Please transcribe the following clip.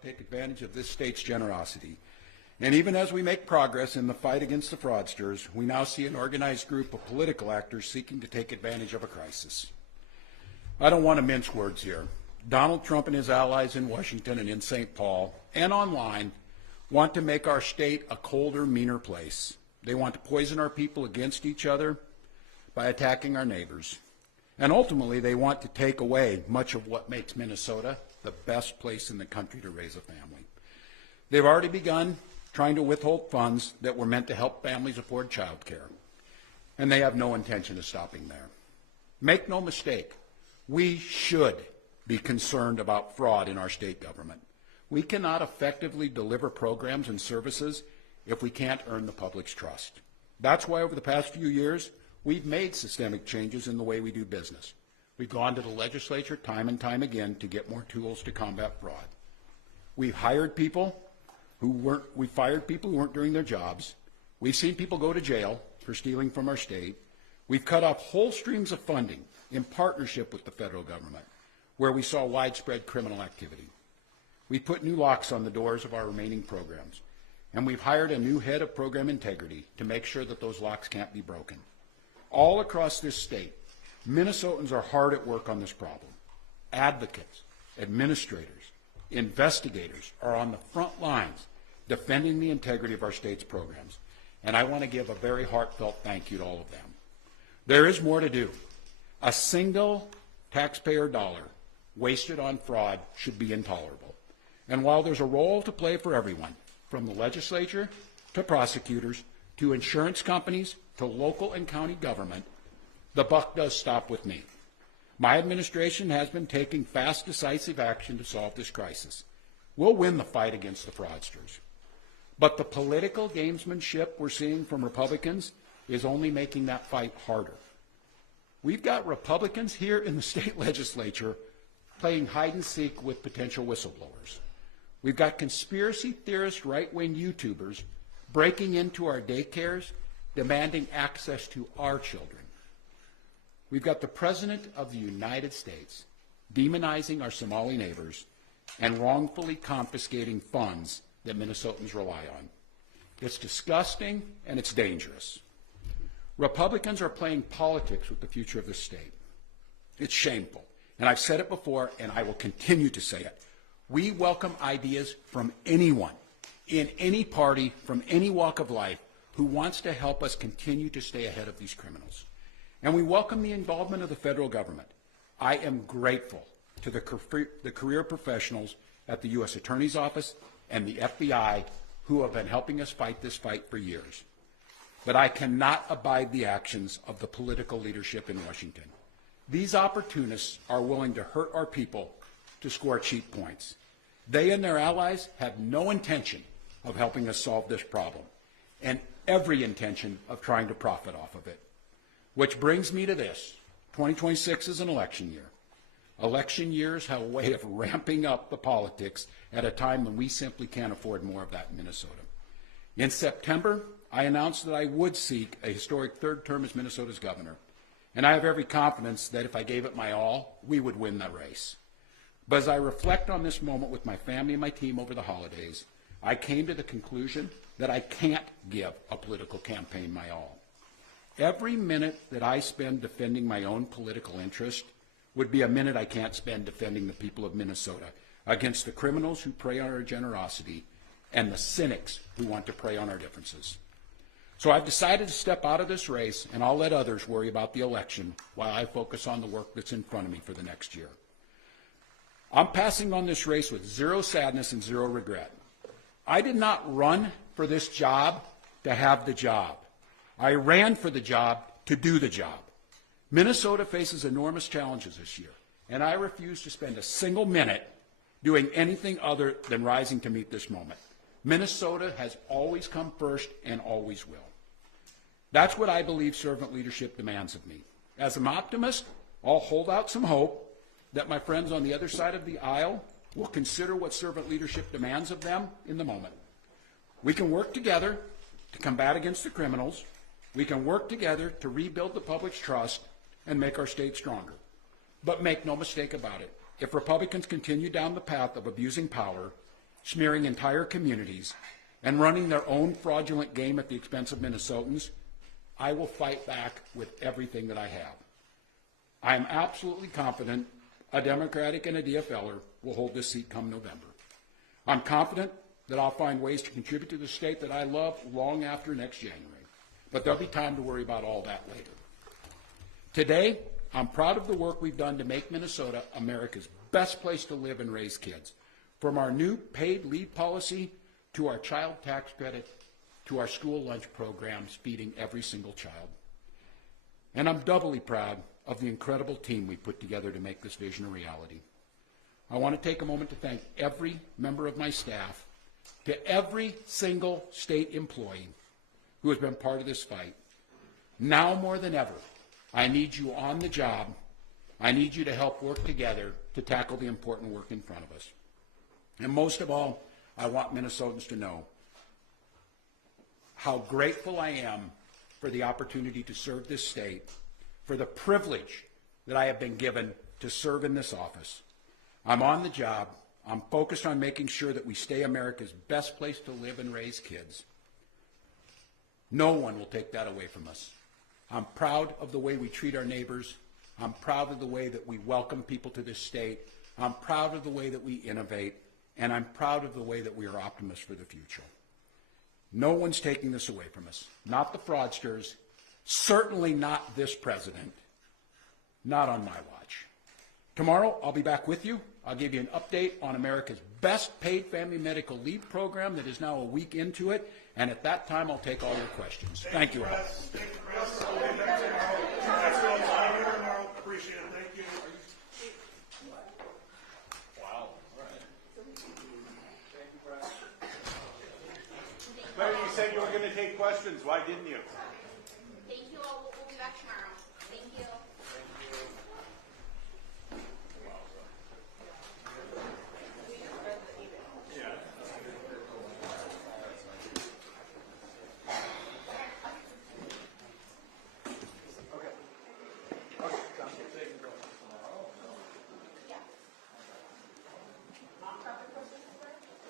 to take advantage of this state's generosity. And even as we make progress in the fight against the fraudsters, we now see an organized group of political actors seeking to take advantage of a crisis. I don't want to mince words here. Donald Trump and his allies in Washington and in St. Paul and online want to make our state a colder, meaner place. They want to poison our people against each other by attacking our neighbors. And ultimately, they want to take away much of what makes Minnesota the best place in the country to raise a family. They've already begun trying to withhold funds that were meant to help families afford child care. And they have no intention of stopping there. Make no mistake, we should be concerned about fraud in our state government. We cannot effectively deliver programs and services if we can't earn the public's trust. That's why over the past few years, we've made systemic changes in the way we do business. We've gone to the legislature time and time again to get more tools to combat fraud. We've hired people we fired people who weren't doing their jobs. We've seen people go to jail for stealing from our state. We've cut off whole streams of funding in partnership with the federal government, where we saw widespread criminal activity. We put new locks on the doors of our remaining programs, and we've hired a new head of program integrity to make sure that those locks can't be broken. All across this state, Minnesotans are hard at work on this problem. Advocates, administrators, investigators are on the front lines defending the integrity of our state's programs, and I want to give a very heartfelt thank you to all of them. There is more to do. A single taxpayer dollar wasted on fraud should be intolerable. And while there's a role to play for everyone, from the legislature to prosecutors to insurance companies to local and county government, the buck does stop with me. My administration has been taking fast, decisive action to solve this crisis. We'll win the fight against the fraudsters. But the political gamesmanship we're seeing from Republicans is only making that fight harder. We've got Republicans here in the state legislature playing hide and seek with potential whistleblowers. We've got conspiracy theorist right-wing YouTubers breaking into our daycares, demanding access to our children. We've got the President of the United States demonizing our Somali neighbors and wrongfully confiscating funds that Minnesotans rely on. It's disgusting and it's dangerous. Republicans are playing politics with the future of this state. It's shameful. And I've said it before, and I will continue to say it. We welcome ideas from anyone, in any party, from any walk of life, who wants to help us continue to stay ahead of these criminals. And we welcome the involvement of the federal government. I am grateful to the career professionals at the U.S. Attorney's Office and the FBI who have been helping us fight this fight for years. But I cannot abide the actions of the political leadership in Washington. These opportunists are willing to hurt our people to score cheap points. They and their allies have no intention of helping us solve this problem, and every intention of trying to profit off of it. Which brings me to this. 2026 is an election year. Election years have a way of ramping up the politics at a time when we simply can't afford more of that in Minnesota. In September, I announced that I would seek a historic third term as Minnesota's governor, and I have every confidence that if I gave it my all, we would win that race. But as I reflect on this moment with my family and my team over the holidays, I came to the conclusion that I can't give a political campaign my all. Every minute that I spend defending my own political interest would be a minute I can't spend defending the people of Minnesota against the criminals who prey on our generosity and the cynics who want to prey on our differences. So I've decided to step out of this race, and I'll let others worry about the election while I focus on the work that's in front of me for the next year. I'm passing on this race with zero sadness and zero regret. I did not run for this job to have the job. I ran for the job to do the job. Minnesota faces enormous challenges this year, and I refuse to spend a single minute doing anything other than rising to meet this moment. Minnesota has always come first and always will. That's what I believe servant leadership demands of me. As an optimist, I'll hold out some hope that my friends on the other side of the aisle will consider what servant leadership demands of them in the moment. We can work together to combat against the criminals. We can work together to rebuild the public's trust and make our state stronger. But make no mistake about it, if Republicans continue down the path of abusing power smearing entire communities, and running their own fraudulent game at the expense of Minnesotans, I will fight back with everything that I have. I am absolutely confident a Democratic and a DFLer will hold this seat come November. I'm confident that I'll find ways to contribute to the state that I love long after next January. But there'll be time to worry about all that later. Today, I'm proud of the work we've done to make Minnesota America's best place to live and raise kids. From our new paid leave policy to our child tax credit to our school lunch programs feeding every single child. And I'm doubly proud of the incredible team we put together to make this vision a reality. I want to take a moment to thank every member of my staff, to every single state employee who has been part of this fight. Now more than ever, I need you on the job. I need you to help work together to tackle the important work in front of us. And most of all, I want Minnesotans to know how grateful I am for the opportunity to serve this state, for the privilege that I have been given to serve in this office. I'm on the job. I'm focused on making sure that we stay America's best place to live and raise kids. No one will take that away from us. I'm proud of the way we treat our neighbors. I'm proud of the way that we welcome people to this state. I'm proud of the way that we innovate. And I'm proud of the way that we are optimists for the future. No one's taking this away from us. Not the fraudsters. Certainly not this president. Not on my watch. Tomorrow, I'll be back with you. I'll give you an update on America's best paid family medical leave program that is now a week into it. And at that time, I'll take all your questions. Thank you all. Appreciate it. Thank you. Wow. All right. Thank you, Brad. Larry, you said you were going to take questions. Why didn't you?